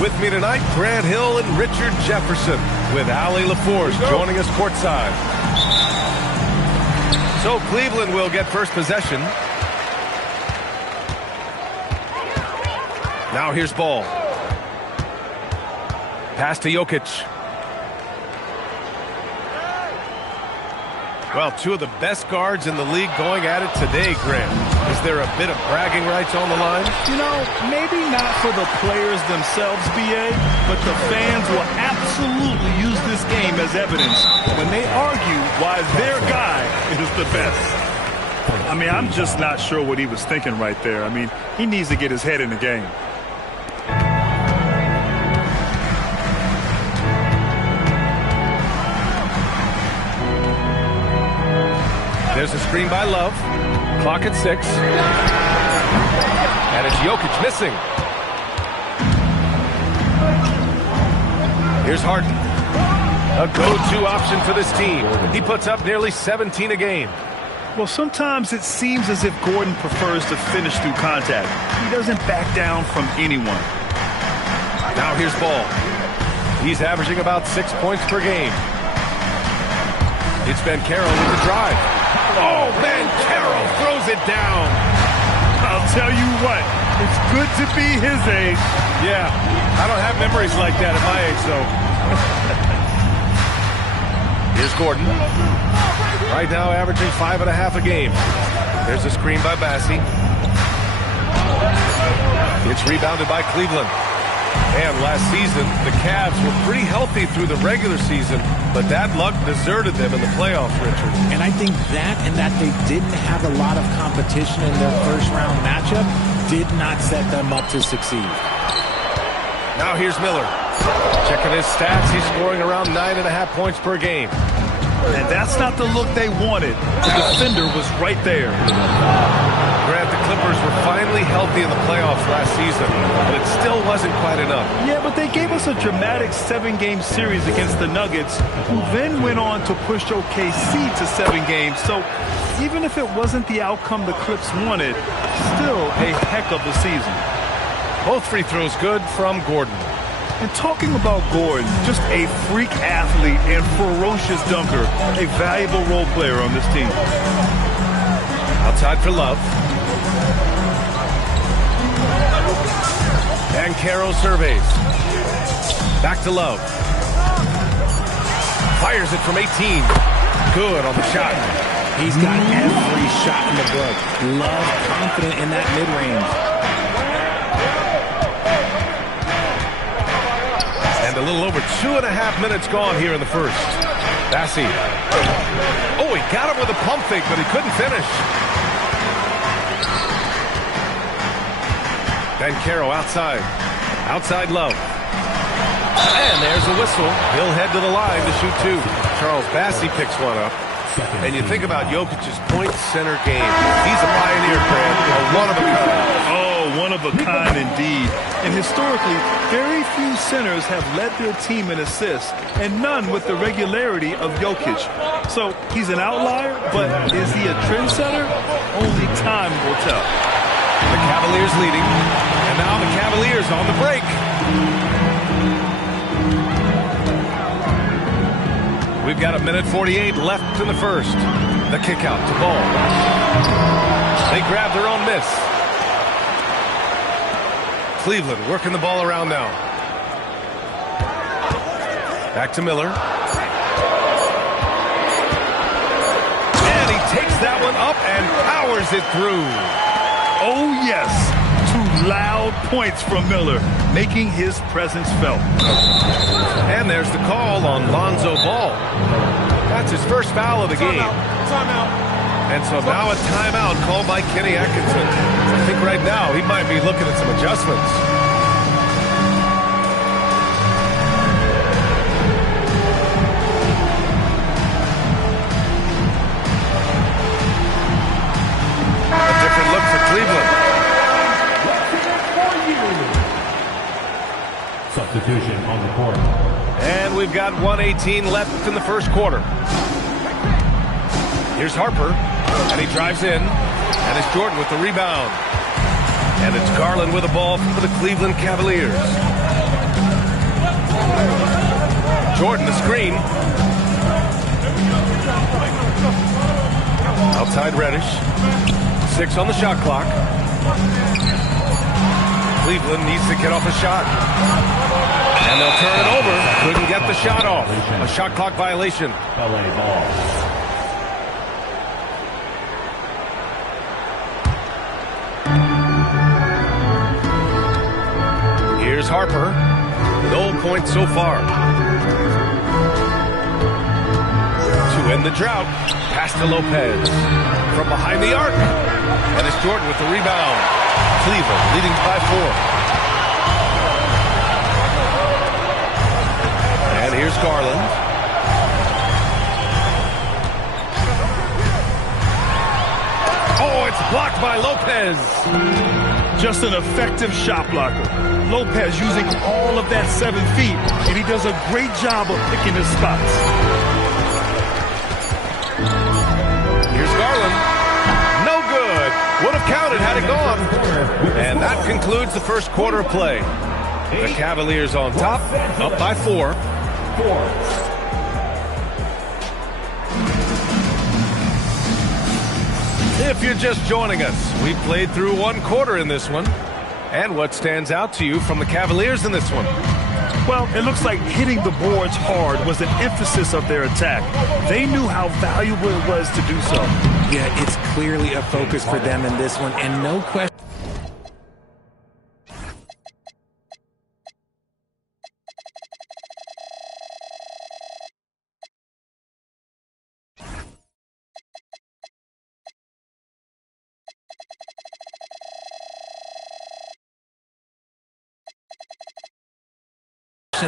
With me tonight, Grant Hill and Richard Jefferson, with Allie LaForce joining us courtside. So Cleveland will get first possession. Now here's ball. Pass to Jokic. Well, two of the best guards in the league going at it today, Grant. Is there a bit of bragging rights on the line? You know, maybe not for the players themselves, BA, but the fans will absolutely use this game as evidence when they argue why their guy is the best. I mean, I'm just not sure what he was thinking right there. I mean, he needs to get his head in the game. There's a screen by Love. Clock at 6. And it's Jokic missing. Here's Harden. A go-to option for this team. He puts up nearly 17 a game. Well, sometimes it seems as if Gordon prefers to finish through contact. He doesn't back down from anyone. Now here's Ball. He's averaging about 6 points per game. It's Ben Carroll with the drive. Oh, Ben Carroll throws it down. I'll tell you what, it's good to be his age. Yeah, I don't have memories like that at my age, though. Here's Gordon. Right now averaging 5.5 a game. There's a screen by Bassi. It's rebounded by Cleveland. And last season, the Cavs were pretty healthy through the regular season, but that luck deserted them in the playoffs, Richard. And I think that and that they didn't have a lot of competition in their first-round matchup did not set them up to succeed. Now here's Miller. Checking his stats, he's scoring around 9.5 points per game. And that's not the look they wanted. The defender was right there. Grant, the Clippers were finally healthy in the playoffs last season, but it still wasn't quite enough. Yeah, but they gave us a dramatic 7-game series against the Nuggets, who then went on to push OKC to 7 games. So even if it wasn't the outcome the Clips wanted, still a heck of a season. Both free throws good from Gordon. And talking about Gordon, just a freak athlete and ferocious dunker, a valuable role player on this team. Outside for Love. And Carroll surveys. Back to Love. Fires it from 18. Good on the shot. He's got every shot in the book. Love confident in that mid-range. And a little over 2.5 minutes gone here in the first. Bassi. Oh, he got him with a pump fake, but he couldn't finish. Ben Carroll outside. Outside Love. And there's a whistle. He'll head to the line to shoot 2. Charles Bassi picks one up. And you think about Jokic's point center game. He's a pioneer, Grant. A one-of-a-kind. Oh, one of a kind indeed. And historically, very few centers have led their team in assists, and none with the regularity of Jokic. So he's an outlier, but is he a trendsetter? Only time will tell. The Cavaliers leading, and now the Cavaliers on the break. We've got 1:48 left in the first. The kick out to Ball. They grab their own miss. Cleveland working the ball around now. Back to Miller. And he takes that one up and powers it through. Oh, yes. 2 loud points from Miller, making his presence felt. And there's the call on Lonzo Ball. That's his first foul of the game. Timeout. And so now a timeout called by Kenny Atkinson. I think right now he might be looking at some adjustments. A different look for Cleveland. Substitution on the court. And we've got 1:18 left in the first quarter. Here's Harper. And he drives in, and it's Jordan with the rebound. And it's Garland with the ball for the Cleveland Cavaliers. Jordan, the screen. Outside Reddish. 6 on the shot clock. Cleveland needs to get off a shot. And they'll turn it over. Couldn't get the shot off. A shot clock violation. LA ball. Here's Harper. No points so far. To end the drought. Pass to Lopez. From behind the arc. And it's Jordan with the rebound. Cleveland leading by 4. And here's Garland. Oh, it's blocked by Lopez. Just an effective shot blocker. Lopez using all of that 7 feet, and he does a great job of picking his spots. Here's Garland. No good. Would have counted had it gone. And that concludes the first quarter of play. The Cavaliers on top, up by 4. If you're just joining us, we played through 1 quarter in this one. And what stands out to you from the Cavaliers in this one? Well, it looks like hitting the boards hard was an emphasis of their attack. They knew how valuable it was to do so. Yeah, it's clearly a focus for them in this one, and no question.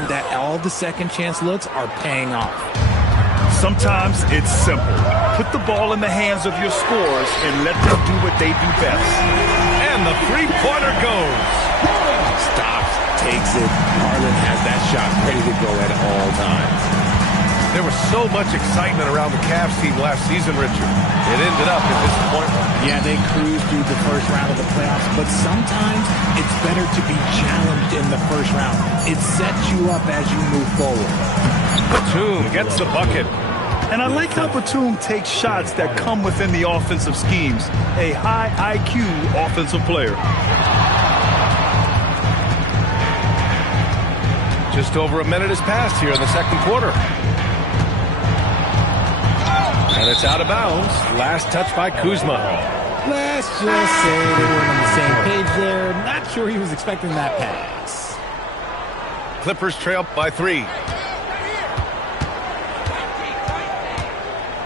That all the second chance looks are paying off. Sometimes it's simple. Put the ball in the hands of your scorers and let them do what they do best. And the three-pointer goes. Stops, takes it. Harlan has that shot ready to go at all times. There was so much excitement around the Cavs team last season, Richard. It ended up at disappointment. Yeah, they cruised through the first round of the playoffs, but sometimes it's better to be challenged in the first round. It sets you up as you move forward. Batum gets the bucket. And I like how Batum takes shots that come within the offensive schemes. A high IQ offensive player. Just over a minute has passed here in the second quarter. And it's out of bounds. Last touch by Kuzma. Let's just say they weren't on the same page there. Not sure he was expecting that pass. Clippers trail by 3.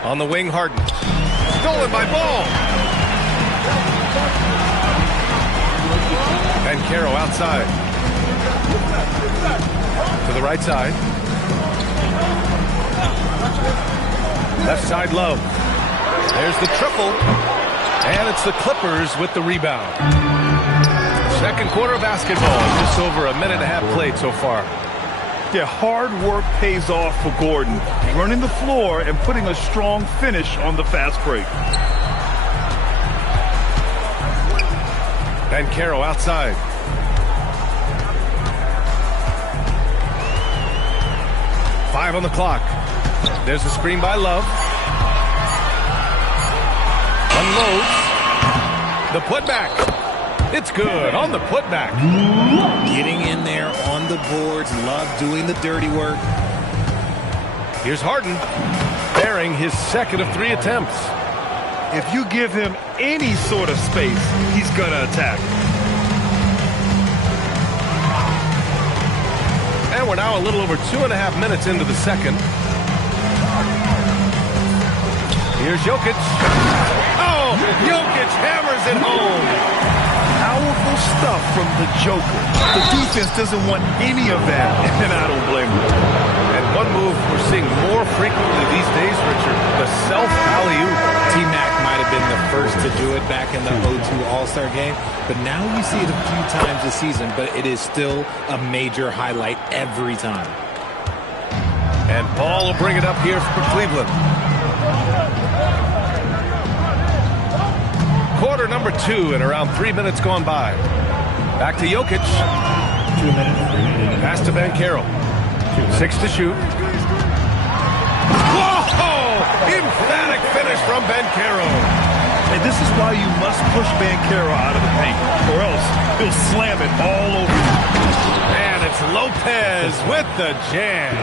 On the wing, Harden. Stolen by Ball. Banchero outside. To the right side. Left side Love. There's the triple. And it's the Clippers with the rebound. Second quarter basketball. Just over a minute and a half played so far. Yeah, hard work pays off for Gordon. Running the floor and putting a strong finish on the fast break. Banchero outside. Five on the clock. There's a screen by Love. Unloads. The putback. It's good on the putback. Getting in there on the boards. Love doing the dirty work. Here's Harden. Bearing his second of 3 attempts. If you give him any sort of space, he's going to attack. And we're now a little over 2.5 minutes into the second. Here's Jokic. Oh, Jokic hammers it home. Powerful stuff from the Joker. The defense doesn't want any of that, and I don't blame them. And one move we're seeing more frequently these days, Richard, the self-alley-oop. T-Mac might have been the first to do it back in the 0-2 All-Star game, but now you see it a few times this season, but it is still a major highlight every time. And Ball will bring it up here for Cleveland. Quarter number 2 and around 3 minutes gone by. Back to Jokic. 2 minutes remaining. Pass to Banchero. 6 to shoot. Whoa! Emphatic finish from Banchero. And this is why you must push Banchero out of the paint, or else he'll slam it all over you. And it's Lopez with the jam.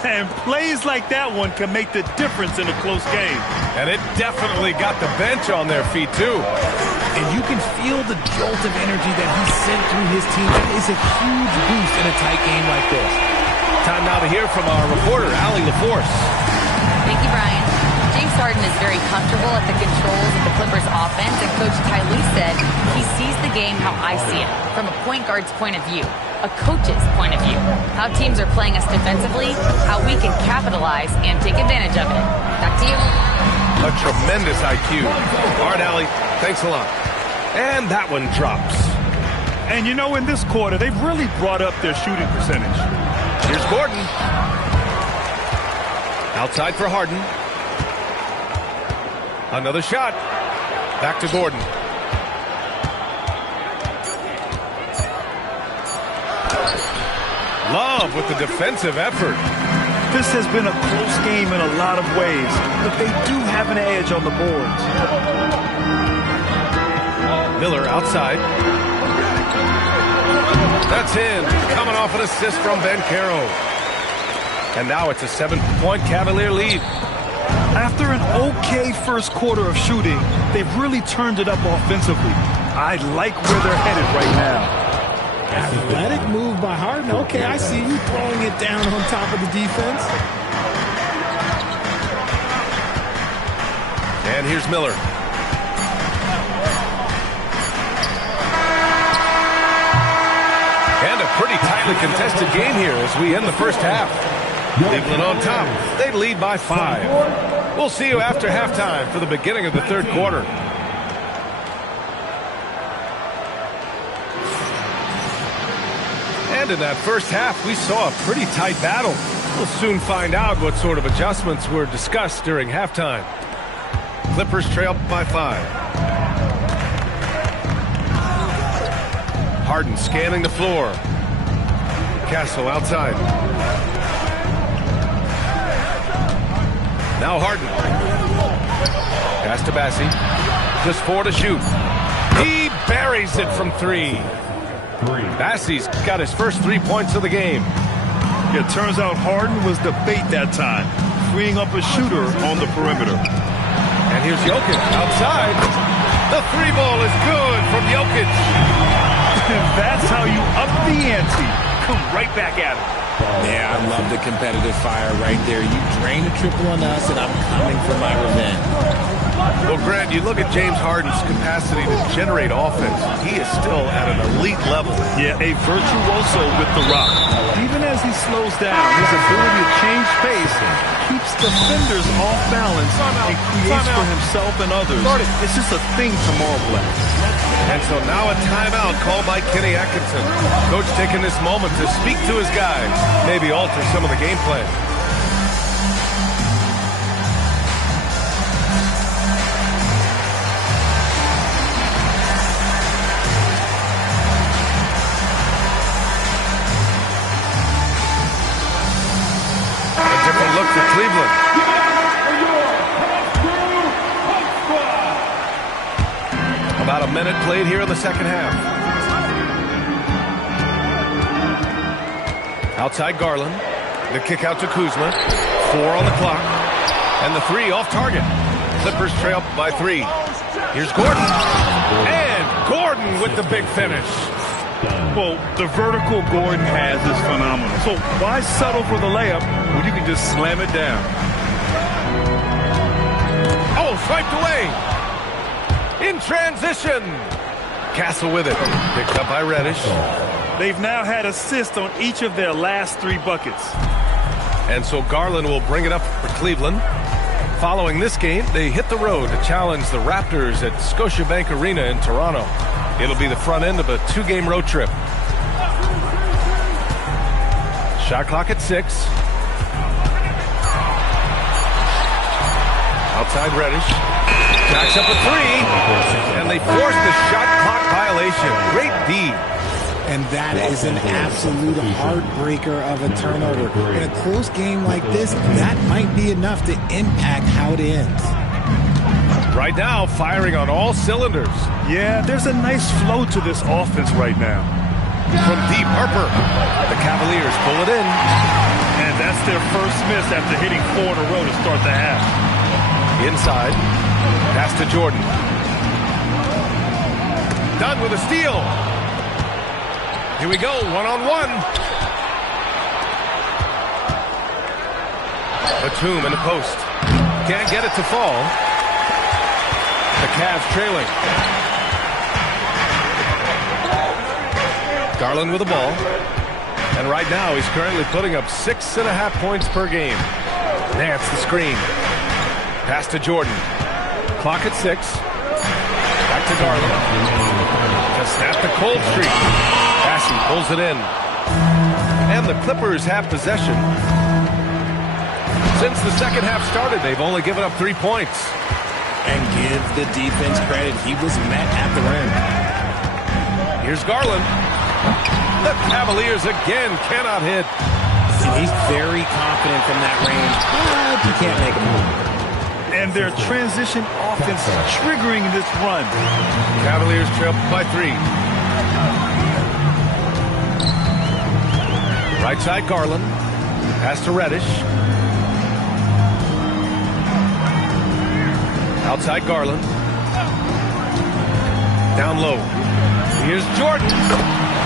And plays like that one can make the difference in a close game. And it definitely got the bench on their feet, too. And you can feel the jolt of energy that he sent through his team. That is a huge boost in a tight game like this. Time now to hear from our reporter, Allie LaForce. Thank you, Brian. James Harden is very comfortable at the controls of the Clippers offense, and Coach Ty Lue said he sees the game how I see it, from a point guard's point of view, a coach's point of view, how teams are playing us defensively, how we can capitalize and take advantage of it. Back to you. A tremendous IQ. All right, Allie, thanks a lot. And that one drops. And you know, in this quarter, they've really brought up their shooting percentage. Here's Gordon. Outside for Harden. Another shot. Back to Gordon. Love with the defensive effort. This has been a close game in a lot of ways, but they do have an edge on the boards. Miller outside. That's in. Coming off an assist from Banchero. And now it's a 7-point Cavalier lead. After an okay first quarter of shooting, they've really turned it up offensively. I like where they're headed right now. Athletic move by Harden. Okay, I see you throwing it down on top of the defense. And here's Miller. And a pretty tightly contested game here as we end the first half. Cleveland on top. They lead by 5. We'll see you after halftime for the beginning of the third quarter. And in that first half, we saw a pretty tight battle. We'll soon find out what sort of adjustments were discussed during halftime. Clippers trail by 5. Harden scanning the floor. Castle outside. Now Harden. Pass to Bassi. Just 4 to shoot. He buries it from 3. Bassi's got his first 3 points of the game. It turns out Harden was the bait that time, freeing up a shooter on the perimeter. And here's Jokic outside. The 3 ball is good from Jokic. And that's how you up the ante. Come right back at it. Yeah, I love the competitive fire right there. You drain a triple on us, and I'm coming for my revenge. Well, Grant, you look at James Harden's capacity to generate offense. He is still at an elite level. Yeah, a virtuoso with the rock. Even as he slows down, his ability to change pace keeps defenders off balance and creates for himself and others. It's just a thing to marvel at. And so now a timeout called by Kenny Atkinson. Coach taking this moment to speak to his guys, maybe alter some of the game plan. A different look for Cleveland. About a minute played here in the second half. Outside Garland. The kick out to Kuzma. 4 on the clock. And the 3 off target. Clippers trail by 3. Here's Gordon. And Gordon with the big finish. Well, the vertical Gordon has is phenomenal. So why settle for the layup when you can just slam it down? Oh, swiped away. In transition. Castle with it. Picked up by Reddish. They've now had assists on each of their last 3 buckets. And so Garland will bring it up for Cleveland. Following this game, they hit the road to challenge the Raptors at Scotiabank Arena in Toronto. It'll be the front end of a 2-game road trip. Shot clock at 6. Outside Reddish. Jacks up a 3. And they force the shot clock violation. Great D. And that is an absolute heartbreaker of a turnover. In a close game like this, that might be enough to impact how it ends. Right now, firing on all cylinders. Yeah, there's a nice flow to this offense right now. From deep, Harper. The Cavaliers pull it in. And that's their first miss after hitting 4 in a row to start the half. Inside. Pass to Jordan. Done with a steal. Here we go, one-on-one. Batum in the post. Can't get it to fall. The Cavs trailing. Garland with the ball. And right now, he's currently putting up 6.5 points per game. Nance the screen. Pass to Jordan. Clock at 6. Back to Garland. To snap the cold streak. Bassey pulls it in. And the Clippers have possession. Since the second half started, they've only given up 3 points. And give the defense credit. He was met at the rim. Here's Garland. The Cavaliers again cannot hit. And he's very confident from that range, but he can't make a move. And their transition offense is triggering this run. Cavaliers trail by 3. Right side Garland. Pass to Reddish. Outside Garland. Down low. Here's Jordan.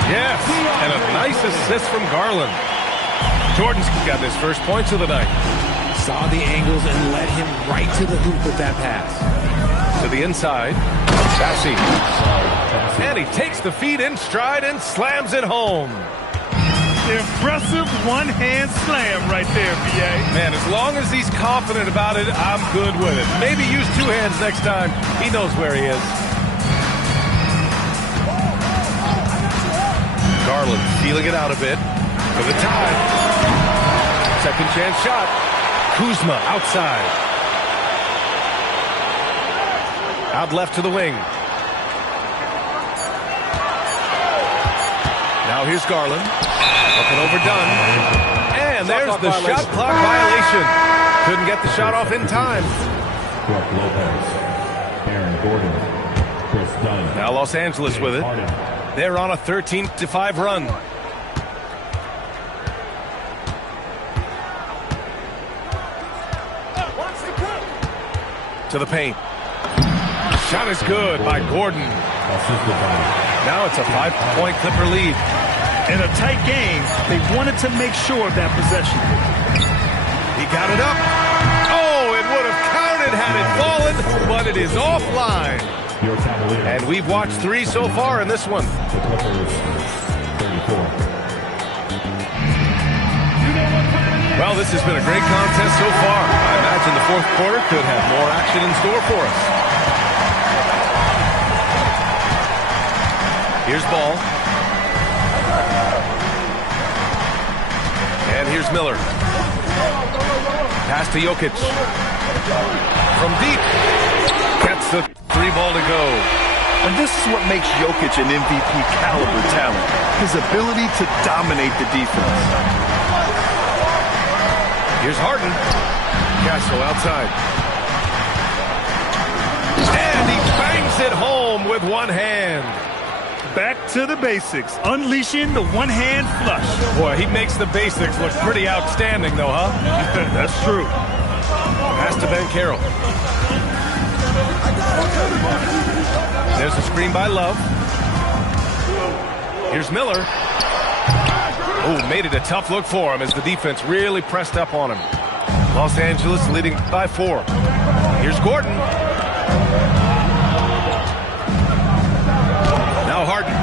Yes, and a nice assist from Garland. Jordan's got his first points of the night. Saw the angles and led him right to the hoop with that pass. To the inside. Bassey. And he takes the feed in stride and slams it home. Impressive one-hand slam right there, B.A. Man, as long as he's confident about it, I'm good with it. Maybe use 2 hands next time. He knows where he is. Garland feeling it out a bit for the tie. Second chance shot. Kuzma outside. Out left to the wing. Now here's Garland. Up and overdone. And there's the shot clock violation. Couldn't get the shot off in time. Brook Lopez, Aaron Gordon, Chris Dunn. Now Los Angeles with it. They're on a 13-5 run. To the paint. Shot is good by Gordon. Now it's a 5-point Clipper lead. In a tight game, they wanted to make sure of that possession. He got it up. Oh, it would have counted had it fallen, but it is offline. And we've watched 3 so far in this one. The Clippers, 34. Well, this has been a great contest so far. I imagine the fourth quarter could have more action in store for us. Here's Ball. And here's Miller. Pass to Jokic. From deep. Gets the 3 ball to go. And this is what makes Jokic an MVP caliber talent. His ability to dominate the defense. Here's Harden. Castro outside. And he bangs it home with one hand. Back to the basics. Unleashing the one-hand flush. Boy, he makes the basics look pretty outstanding, though, huh? That's true. Pass to Ben Carroll. There's a screen by Love. Here's Miller. Oh, made it a tough look for him as the defense really pressed up on him. Los Angeles leading by 4. Here's Gordon. Now Harden.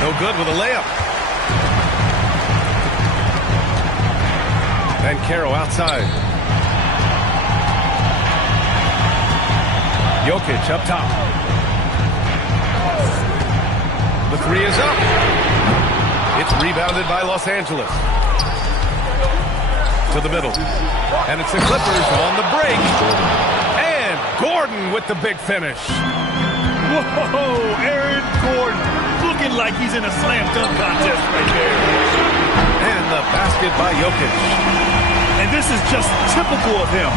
No good with a layup. And Carroll outside. Jokic up top. The 3 is up. It's rebounded by Los Angeles. To the middle. And it's the Clippers on the break. And Gordon with the big finish. Whoa, Aaron Gordon looking like he's in a slam dunk contest right there. And the basket by Jokic. And this is just typical of him,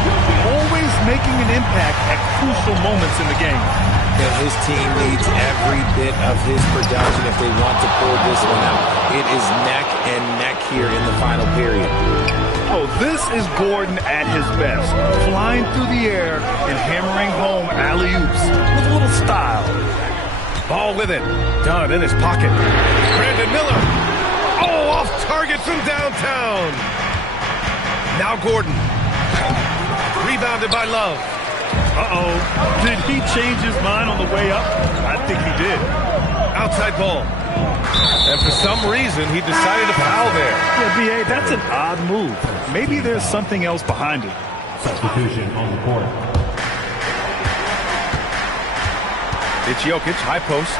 always making an impact at crucial moments in the game. His team needs every bit of his production if they want to pull this one out. It is neck and neck here in the final period. Oh, this is Gordon at his best, flying through the air and hammering home alley-oops with a little style. Ball with it. Dunn in his pocket. Brandon Miller. Oh, off target from downtown. Now Gordon. Rebounded by Love. Uh-oh. Did he change his mind on the way up? I think he did. Outside ball. And for some reason, he decided to foul there. Yeah, B.A., that's an odd move. Maybe there's something else behind it. Substitution on the court. It's Jokic, high post.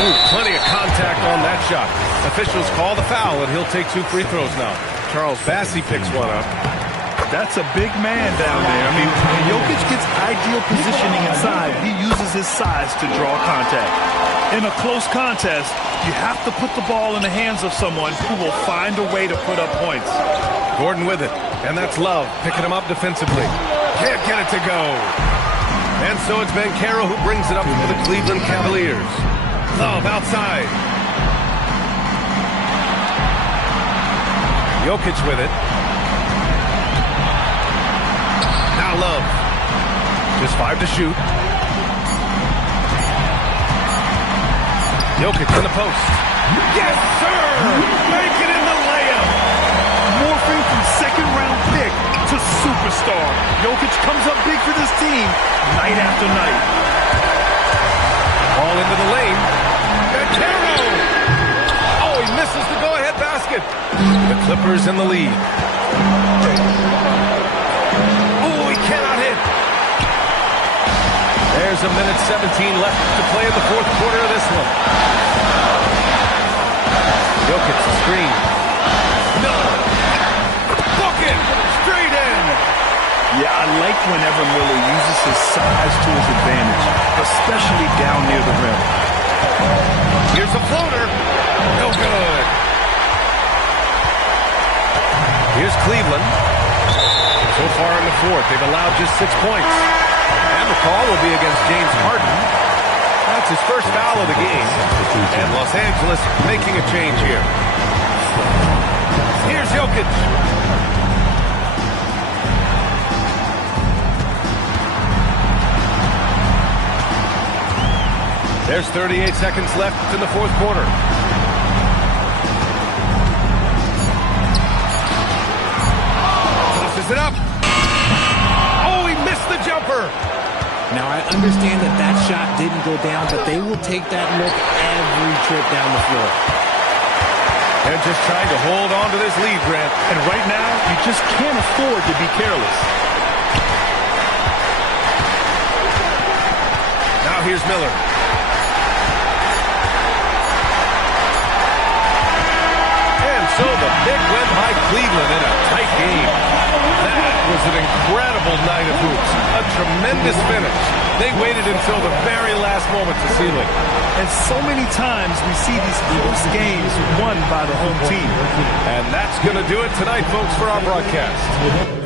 Oh, plenty of contact on that shot. Officials call the foul, and he'll take 2 free throws now. Charles Bassey picks one up. That's a big man down there. I mean, when Jokic gets ideal positioning inside, he uses his size to draw contact. In a close contest, you have to put the ball in the hands of someone who will find a way to put up points. Gordon with it, and that's Love picking him up defensively. Can't get it to go. And so it's Banchero who brings it up for the Cleveland Cavaliers. Love outside. Jokic with it. Now Love. Just 5 to shoot. Jokic in the post. Yes, sir! Make it in the layup. Morphing from second-round pick to superstar. Jokic comes up big for this team night after night. Ball into the lane. Banchero! Oh, he misses the go-ahead basket. The Clippers in the lead. Oh, he cannot hit. There's a minute 17 left to play in the fourth quarter of this one. Jokic screen. Miller. Book it. Straight in. Yeah, I like whenever Miller uses his size to his advantage, especially down near the rim. Here's a floater. No good. Here's Cleveland. So far in the fourth, they've allowed just 6 points. And the call will be against James Harden. That's his first foul of the game. And Los Angeles making a change here. Here's Jokic. There's 38 seconds left in the fourth quarter. Tosses it up. Oh, he missed the jumper. Now, I understand that that shot didn't go down, but they will take that look every trip down the floor. They're just trying to hold on to this lead, Grant. And right now, you just can't afford to be careless. Now here's Miller. And so the big win by Cleveland in a tight game. That was an incredible night of hoops. A tremendous finish. They waited until the very last moment to seal it. And so many times we see these close games won by the home team. And that's going to do it tonight, folks, for our broadcast.